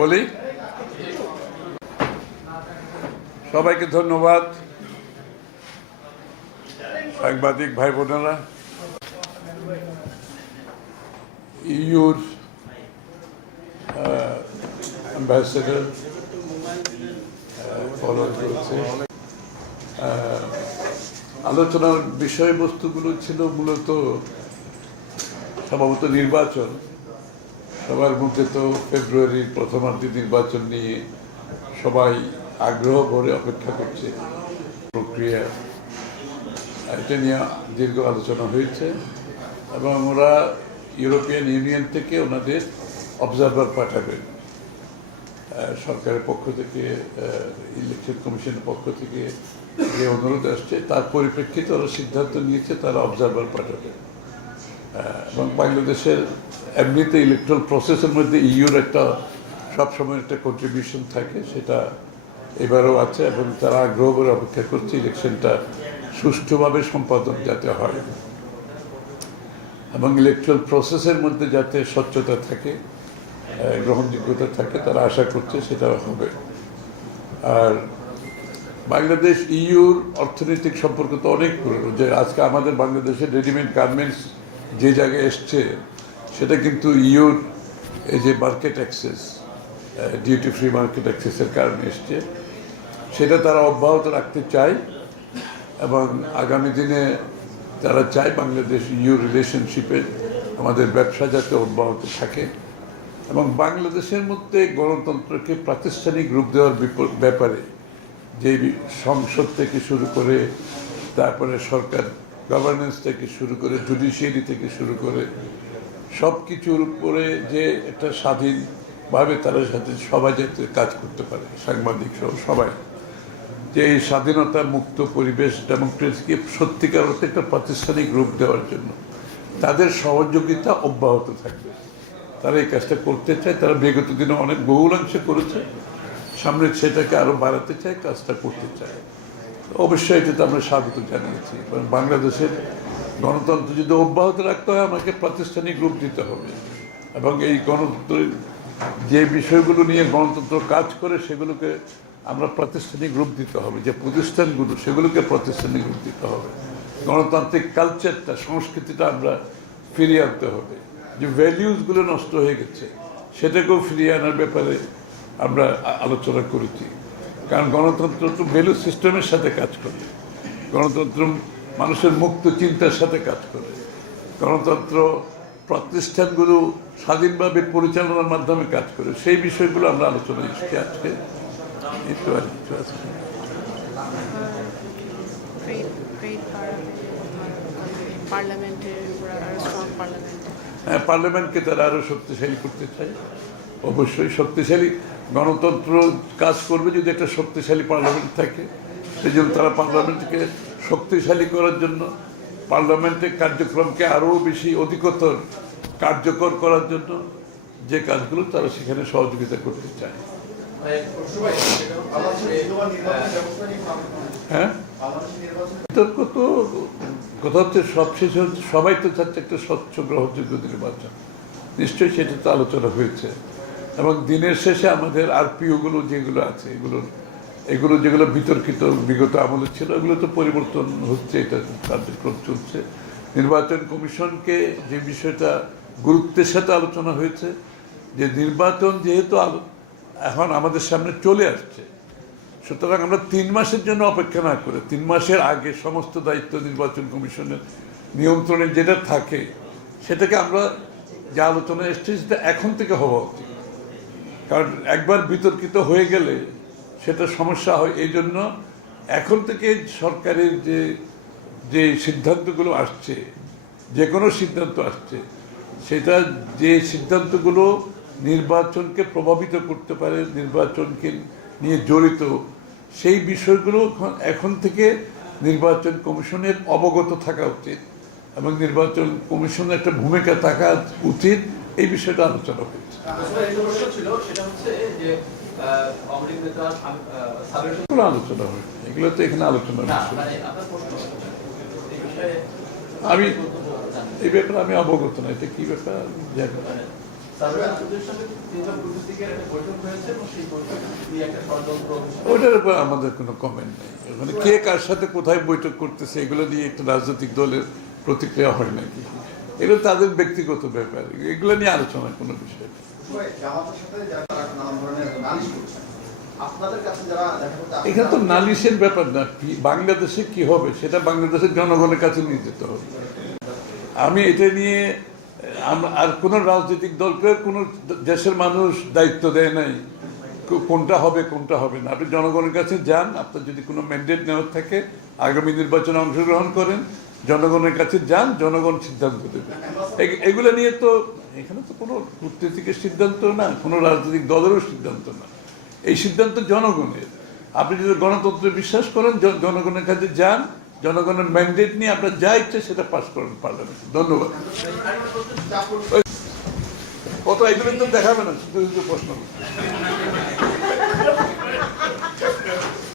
বলি? সবাইকে ধন্যবাদ। সাংবাদিক ভাই বোনেরা ইউর অ্যাম্বাসেডার আলোচনার বিষয়বস্তুগুলো ছিল মূলত সম্ভবত নির্বাচন। সবার মধ্যে তো ফেব্রুয়ারির প্রথমার্ধে নির্বাচন নিয়ে সবাই আগ্রহ ভরে অপেক্ষা করছে প্রক্রিয়া। এটা নিয়ে দীর্ঘ আলোচনা হয়েছে এবং ওরা ইউরোপিয়ান ইউনিয়ন থেকে ওনাদের অবজারভার পাঠাবেন। সরকারের পক্ষ থেকে ইলেকশন কমিশনের পক্ষ থেকে যে অনুরোধ আসছে তার পরিপ্রেক্ষিতে ওরা সিদ্ধান্ত নিয়েছে তারা অবজারভার পাঠাবে আহ, এবং বাংলাদেশের এমনিতে ইলেকট্রাল প্রসেসের মধ্যে ইউর একটা সবসময় একটা কন্ট্রিবিউশন থাকে, সেটা এবারও আছে এবং তারা আগ্রহ করে অপেক্ষা করছে ইলেকশনটা সুষ্ঠুভাবে সম্পাদন যাতে হয়। এবং ইলেকট্রাল প্রসেসের মধ্যে যাতে স্বচ্ছতা থাকে গ্রহণযোগ্যতা থাকে, তারা আশা করছে সেটা হবে। আর বাংলাদেশ ইউর অর্থনৈতিক সম্পর্ক তো অনেক পুরনো, যে আজকে আমাদের বাংলাদেশের রেডিমেড গার্মেন্টস যে জায়গায় এসছে, সেটা কিন্তু ইউর এই যে market access duty free market অ্যাক্সেসের কারণে এসছে। সেটা তারা অব্যাহত রাখতে চায় এবং আগামী দিনে তারা চায় বাংলাদেশ ইউ রিলেশনশিপে আমাদের ব্যবসা যাতে অব্যাহত থাকে এবং বাংলাদেশের মধ্যে গণতন্ত্রকে প্রাতিষ্ঠানিক রূপ দেওয়ার ব্যাপারে যে সংসদ থেকে শুরু করে তারপরে সরকার গভর্নেন্স থেকে শুরু করে জুডিশিয়ারি থেকে শুরু করে সব কিছুর উপরে যে একটা স্বাধীনভাবে তারা সাথে সবাই যাতে কাজ করতে পারে, সাংবাদিক সহ সবাই। যে এই স্বাধীনতা মুক্ত পরিবেশ ডেমোক্রেসিকে সত্যিকার অর্থে একটা প্রাতিষ্ঠানিক রূপ দেওয়ার জন্য তাদের সহযোগিতা অব্যাহত থাকবে। তারা এই কাজটা করতে চায়, তারা বিগত দিনে অনেক বহুলাংশে করেছে। সামনে সেটাকে আরও বাড়াতে চায়, কাজটা করতে চায়। অবশ্যই এটাতে আমরা স্বাগত জানিয়েছি। কারণ বাংলাদেশের গণতন্ত্র যদি অব্যাহত রাখতে হয়, আমাকে প্রাতিষ্ঠানিক রূপ দিতে হবে। এবং এই গণতন্ত্রের যে বিষয়গুলো নিয়ে গণতন্ত্র কাজ করে, সেগুলোকে আমরা প্রাতিষ্ঠানিক রূপ দিতে হবে। যে প্রতিষ্ঠানগুলো, সেগুলোকে প্রাতিষ্ঠানিক রূপ দিতে হবে। গণতান্ত্রিক কালচারটা সংস্কৃতিটা আমরা ফিরিয়ে আনতে হবে। যে ভ্যালিউসগুলো নষ্ট হয়ে গেছে, সেটাকেও ফিরিয়ে আনার ব্যাপারে আমরা আলোচনা করেছি। কারণ গণতন্ত্র তো ভ্যালু সিস্টেমের সাথে কাজ করে। গণতন্ত্র মানুষের মুক্ত চিন্তার সাথে কাজ করে। গণতন্ত্র প্রতিষ্ঠানগুলো স্বাধীনভাবে পরিচালনার মাধ্যমে কাজ করে। সেই বিষয়গুলো আমরা আলোচনা এসেছি আজকে। একটু আর কিছু আছে? পার্লামেন্ট হ্যাঁ পার্লামেন্টকে তারা আরও শক্তিশালী করতে চায়। অবশ্যই শক্তিশালী। গণতন্ত্র কাজ করবে যদি একটা শক্তিশালী পার্লামেন্ট থাকে। সেই জন্য তারা পার্লামেন্টকে শক্তিশালী করার জন্য পার্লামেন্টের কার্যক্রমকে আরও বেশি অধিকতর কার্যকর করার জন্য যে কাজগুলো তারা সেখানে সহযোগিতা করতে চায়। হ্যাঁ? তো কথা হচ্ছে, সবাই তো চাচ্ছে একটা স্বচ্ছ, গ্রহণযোগ্য নির্বাচন। নিশ্চয়ই সেটা তো আলোচনা হয়েছে। এবং দিনের শেষে আমাদের আর আরপিওগুলো যেগুলো আছে, এগুলো এগুলো যেগুলো বিতর্কিত বিগত আমলে ছিল, এগুলো তো পরিবর্তন হচ্ছে, এটা কার্যক্রম চলছে। নির্বাচন কমিশনকে যে বিষয়টা গুরুত্বের সাথে আলোচনা হয়েছে, যে নির্বাচন যেহেতু এখন আমাদের সামনে চলে আসছে, সুতরাং আমরা তিন মাসের জন্য অপেক্ষা না করে, তিন মাসের আগে সমস্ত দায়িত্ব নির্বাচন কমিশনের নিয়ন্ত্রণে যেটা থাকে, সেটাকে আমরা যে আলোচনা এসছে সেটা এখন থেকে হওয়া উচিত। কারণ একবার বিতর্কিত হয়ে গেলে সেটা সমস্যা হয়। এই জন্য এখন থেকে সরকারের যে যে সিদ্ধান্তগুলো আসছে, যে কোনো সিদ্ধান্ত আসছে, সেটা যে সিদ্ধান্তগুলো নির্বাচনকে প্রভাবিত করতে পারে, নির্বাচনকে নিয়ে জড়িত, সেই বিষয়গুলো এখন- থেকে নির্বাচন কমিশনের অবগত থাকা উচিত এবং নির্বাচন কমিশনের একটা ভূমিকা থাকা উচিত। এই বিষয়টা আলোচনা হয়েছে। আলোচনা হয়েছে। এগুলো তো এখানে আলোচনা মানে আমি এই ব্যাপারে আমি অবগত না এটা কি ব্যাপার? জানি না। সার্ভে আন্তর্জাতিক সঙ্গে তিনজন কূটনীতিকের একটা বৈঠক হয়েছে এবং সেই বৈঠক নিয়ে একটা ষড়যন্ত্র ওইটার উপর আমাদের কোনো কমেন্ট নেই। মানে কে কার সাথে কোথায় বৈঠক করতেছে এগুলো নিয়ে একটা রাজনৈতিক দলের প্রতিক্রিয়া হয় নাকি? এগুলো তাদের ব্যক্তিগত ব্যাপার। এগুলো নিয়ে আলোচনা কোনো বিষয় এখানে তো নালিশের ব্যাপার না বাংলাদেশে কি হবে সেটা বাংলাদেশের জনগণের কাছে নিয়ে যেতে হবে। আমি এটা নিয়ে আর কোন রাজনৈতিক দলকে কোন দেশের মানুষ দায়িত্ব দেয় নাই কোনটা হবে কোনটা হবে না। আপনি জনগণের কাছে যান আপনার যদি কোনো ম্যান্ডেট নেওয়ার থাকে আগামী নির্বাচনে অংশগ্রহণ করেন জনগণের কাছে যান, জনগণ সিদ্ধান্ত দেবে। এগুলো নিয়ে তো এখানে তো কোনো কূটনীতিকের সিদ্ধান্ত না, কোনো রাজনৈতিক দলেরও সিদ্ধান্ত না। এই সিদ্ধান্ত জনগণের। আপনি যদি গণতন্ত্রে বিশ্বাস করেন জনগণের কাছে যান, জনগণের ম্যান্ডেট নিয়ে আপনার যা ইচ্ছে সেটা পাশ করেন পার্লামেন্ট ধন্যবাদ। কত এগুলো তো দেখাবে না, শুধু শুধু প্রশ্ন